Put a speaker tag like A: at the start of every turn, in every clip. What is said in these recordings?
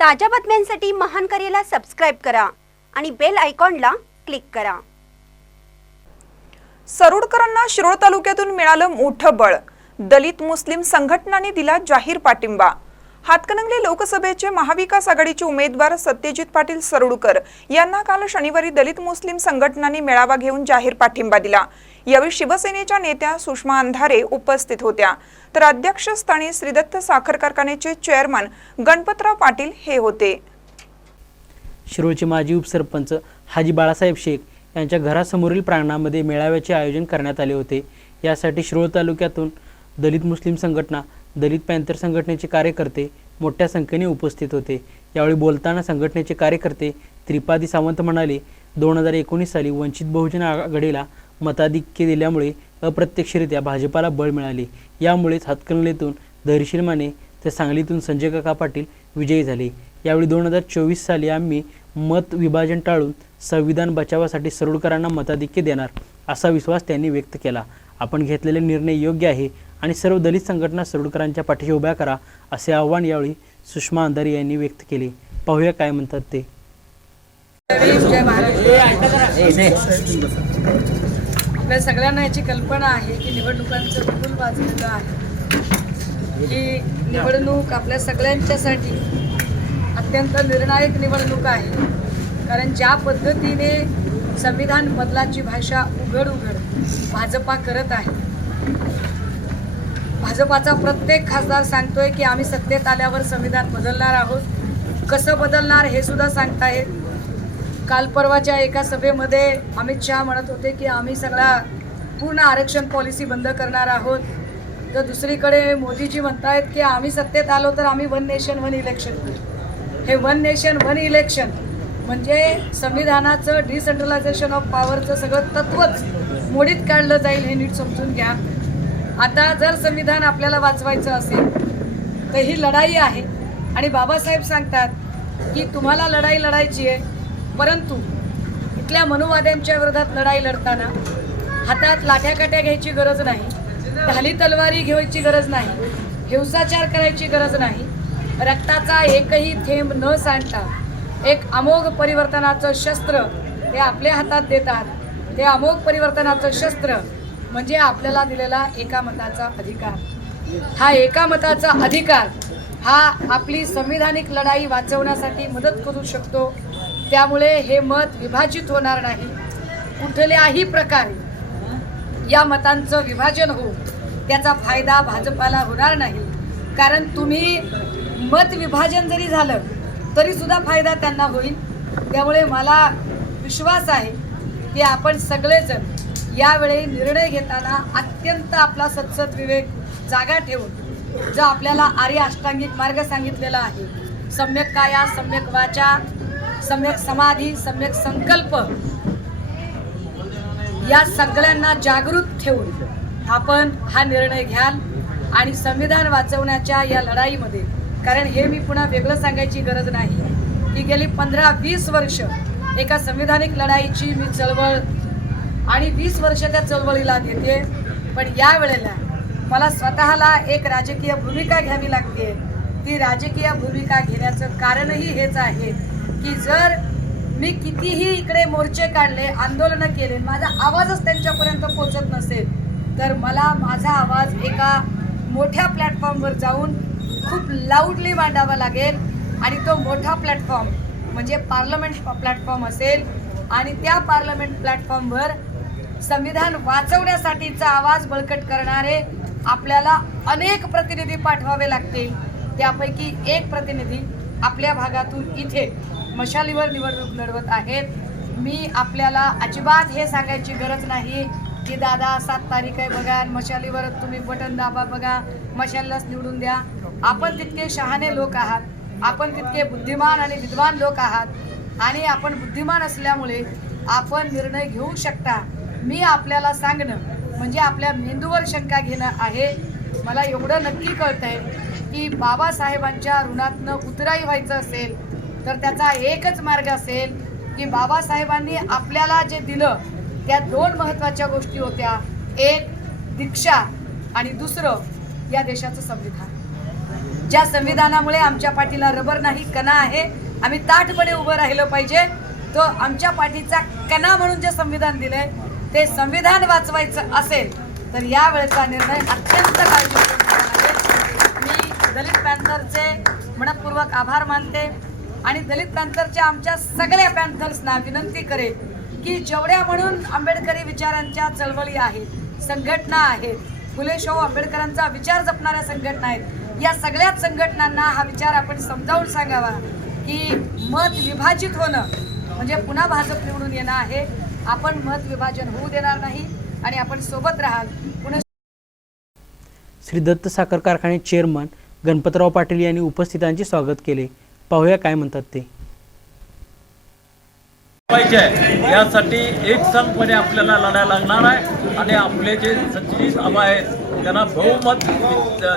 A: ताज्या बातम्यांसाठी महान करेला सबस्क्राईब करा आणि बेल आयकॉनला क्लिक करा.
B: सरोडकरांना शिरोळ तालुक्यातून मिळालं मोठं बळ. दलित मुस्लिम संघटनांनी दिला जाहीर पाठिंबा. हातकणंगले लोकसभेचे महाविकास आघाडीचे उमेदवार सत्यजित पाटील सरोडकर यांना काल शनिवारी दलित मुस्लिम संघटनांनी मेळावा घेऊन जाहीर पाठिंबा दिला. यावेळी शिवसेनेच्या नेत्या सुषमा अंधारे उपस्थित होत्या. तर अध्यक्षस्थानी श्रीदत्त साखर कारखान्याचे चेअरमन गणपतराव पाटील हे होते.
C: शिरोळचे माजी उपसरपंच हाजी बाळासाहेब शेख यांच्या घरासमोरील प्रांगणामध्ये मेळाव्याचे आयोजन करण्यात आले होते. यासाठी शिरोळ तालुक्यातून दलित मुस्लिम संघटना दलित पॅन्थर संघटनेचे कार्यकर्ते मोठ्या संख्येने उपस्थित होते. यावेळी बोलताना संघटनेचे कार्यकर्ते त्रिपादी सावंत म्हणाले दोन हजार एकोणीस साली वंचित बहुजन आघाडीला मताधिक्य दिल्यामुळे अप्रत्यक्षरित्या भाजपाला बळ मिळाले. यामुळेच हातकणंगलेतून धैर्यशील माने तर सांगलीतून संजय काका पाटील विजयी झाले. यावेळी दोन हजार चोवीस साली आम्ही मत विभाजन टाळून संविधान बचावासाठी सरोडकरांना मताधिक्य देणार असा विश्वास त्यांनी व्यक्त केला. आपण घेतलेले निर्णय योग्य आहे आणि सर्व दलित संघटना सरोडकरांच्या पाठीशी उभ्या करा असे आव्हान यावेळी सुषमा अंधारे यांनी व्यक्त केले. पाहूया काय म्हणतात ते.
D: आपल्या सगळ्यांना याची कल्पना आहे की निवडणुकांचं बिगुल वाजलेलं आहे. ही निवडणूक आपल्या सगळ्यांच्यासाठी अत्यंत निर्णायक निवडणूक आहे. कारण ज्या पद्धतीने संविधान बदलाची भाषा उघड उघड भाजपा करत आहे भाजपाचा प्रत्येक खासदार सांगतोय की आम्ही सत्तेत आल्यावर संविधान बदलणार आहोत. कसं बदलणार हे सुद्धा सांगतायत काल परवाच्या एका सभेमध्ये अमित शहा म्हणत होते की आम्ही सगळा पूर्ण आरक्षण पॉलिसी बंद करणार आहोत. तर दुसरीकडे मोदीजी म्हणतायत की आम्ही सत्तेत आलो तर आम्ही वन नेशन वन इलेक्शन हे वन नेशन वन इलेक्शन म्हणजे संविधानाचं डिसेंट्रलायझेशन ऑफ पॉवरचं सगळं तत्वच मोडीत काढलं जाईल हे नीट समजून घ्या. आता जर संविधान आपल्याला वाचवायचं असेल तर ही लढाई आहे. आणि बाबासाहेब सांगतात की तुम्हाला लढाई लढायची आहे परंतु इथल्या मनुवाद्यांच्या विरोधात लढाई लढताना हातात लाठ्याकाट्या घ्यायची गरज नाही ढाली तलवारी घ्यायची गरज नाही हिंसाचार करायची गरज नाही रक्ताचा एकही थेंब न सांडता एक अमोघ परिवर्तनाचं शस्त्र ते आपल्या हातात देतात ते अमोघ परिवर्तनाचं शस्त्र म्हणजे आपल्याला दिलेला एका मताचा अधिकार. हा एका मताचा अधिकार हा आपली संविधानिक लढाई वाचवण्यासाठी मदत करू शकतो त्यामुळे हे मत विभाजित होणार नाही. कुठल्याही प्रकारे या मतांचं विभाजन होऊन त्याचा फायदा भाजपाला होणार नाही. कारण तुम्ही मत विभाजन जरी झालं तरीसुद्धा फायदा त्यांना होईल. त्यामुळे मला विश्वास आहे की आपण सगळेजण यावेळी निर्णय घेताना अत्यंत आपला सत्सत विवेक जागा ठेवून जो आपल्याला आर्य अष्टांगिक मार्ग सांगितलेला आहे सम्यक काया सम्यक वाचा सम्यक समाधी सम्यक संकल्प या सगळ्यांना जागृत ठेवून आपण हा निर्णय घ्याल आणि संविधान वाचवण्याच्या या लढाईमध्ये कारण हे मी पुन्हा वेगळं सांगायची गरज नाही की गेली पंधरा वीस वर्ष एका संविधानिक लढाईची मी चळवळ आणि वीस वर्ष त्या चळवळीला देते पण या वेळेला मला स्वतःला एक राजकीय भूमिका घ्यावी लागते. ती राजकीय भूमिका घेण्याचं कारणही हेच आहे की जर मी कितीही इकडे मोर्चे काढले आंदोलनं केले माझा आवाजच त्यांच्यापर्यंत पोचत नसेल तर मला माझा आवाज एका मोठ्या प्लॅटफॉर्मवर जाऊन खूप लाऊडली मांडावा लागेल. आणि तो मोठा प्लॅटफॉर्म म्हणजे पार्लमेंट प्लॅटफॉर्म असेल. आणि त्या पार्लमेंट प्लॅटफॉर्मवर संविधान वाचवण्यासाठीचा आवाज बळकट करणारे आपल्याला अनेक प्रतिनिधी पाठवावे लागतील. त्यापैकी एक प्रतिनिधी आपल्या भागातून इथे मशालीवर निवडणूक लढवत आहेत. मी आपल्याला अजिबात हे सांगायची गरज नाही की दादा सात तारीख आहे बघा मशालीवर तुम्ही बटन दाबा बघा मशालीलाच निवडून द्या. आपण तितके शहाणे लोक आहात. आपण तितके बुद्धिमान आणि विद्वान लोक आहात. आणि आपण बुद्धिमान असल्यामुळे आपण निर्णय घेऊ शकता. मी आपल्याला सांगणं म्हणजे आपल्या मेंदूवर शंका घेणं आहे. मला एवढं नक्की कळतंय की बाबासाहेबांच्या ऋणातनं उतराई व्हायचं असेल तर त्याचा एकच मार्ग असेल की बाबासाहेबांनी आपल्याला जे दिलं त्या दोन महत्त्वाच्या गोष्टी होत्या. एक दीक्षा आणि दुसरं या देशाचं संविधान. ज्या संविधानामुळे आमच्या पाठीला रबर नाही कणा आहे आम्ही ताठपणे उभं राहिलं पाहिजे. तो आमच्या पाठीचा कणा म्हणून जे संविधान दिलंय ते संविधान वाचवायचं असेल तर यावेळेचा निर्णय अत्यंत काळजीपूर्वक मी दलित पॅन्थरचे मनपूर्वक आभार मानते. आणि दलित पॅन्थरच्या आमच्या सगळ्या पॅन्थर्सना विनंती करेल की जेवढ्या म्हणून आंबेडकरी विचारांच्या चळवळी आहेत संघटना आहेत फुले शाहू आंबेडकरांचा विचार जपणाऱ्या संघटना आहेत या सगळ्याच संघटनांना हा विचार आपण समजावून सांगावा की मत विभाजित होणं म्हणजे पुन्हा भाजप निवडून येणं आहे. आपण मत विभाजन होऊ देणार नाही आणि आपण सोबत राहाल. पुणे
C: श्री दत्त साखर कारखाने चेअरमन गणपतराव पाटील यांनी उपस्थितांचे स्वागत केले. पाहूया काय म्हणतात ते.
E: पाहिजे. यासाठी एक संघपणे आपल्याला लढायला लागणार आहे. आणि आपले जे सचिव आबा आहेत त्यांना बहुमत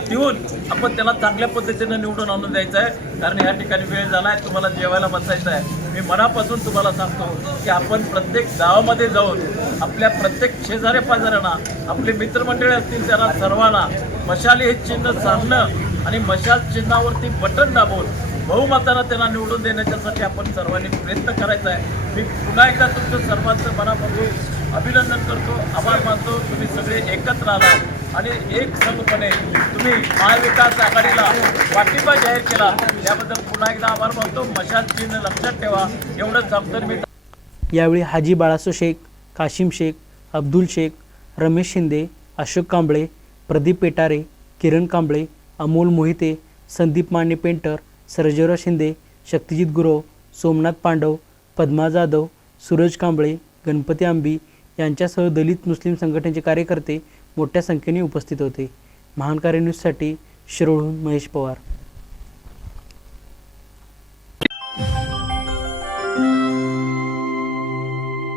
E: देऊन आपण त्याला चांगल्या पद्धतीने निवडून आणून द्यायचं आहे. कारण या ठिकाणी वेळ झाला आहे तुम्हाला जेवायला बसायचं आहे. मी मनापासून तुम्हाला सांगतो की आपण प्रत्येक गावामध्ये जाऊन आपल्या प्रत्येक शेजारी पाजाऱ्यांना आपले मित्रमंडळी असतील त्यांना सर्वांना मशाली हे चिन्ह सांगणं आणि मशाल चिन्हावरती बटन दाबून बहुमतानं त्यांना निवडून देण्याच्यासाठी आपण सर्वांनी प्रयत्न करायचा आहे. मी पुन्हा एकदा तुमचं सर्वांचं मनापासून अभिनंदन करतो आभार मानतो. तुम्ही सगळे एकत्र आला आणि एक संघपणे तुम्ही महाविकास आघाडीला पाठिंबा जाहीर केला. याबद्दल पुन्हा एकदा आभार मानतो. मशाल चिन्ह लक्षात ठेवा. एवढंच सांगतो मी.
C: यावेळी हाजी बाळासो शेख काशिम शेख अब्दुल शेख रमेश शिंदे अशोक कांबळे प्रदीप पेटारे किरण कांबळे अमोल मोहिते संदीप माने पेंटर सर्जेराव शिंदे शक्तिजित गुरव सोमनाथ पांडव पद्मा जाधव सूरज कांबळे गणपती आंबी यांच्यासह दलित मुस्लिम संघटनेचे कार्यकर्ते मोठ्या संख्येने उपस्थित होते. महानकारी न्यूजसाठी शिरोळहून महेश पवार.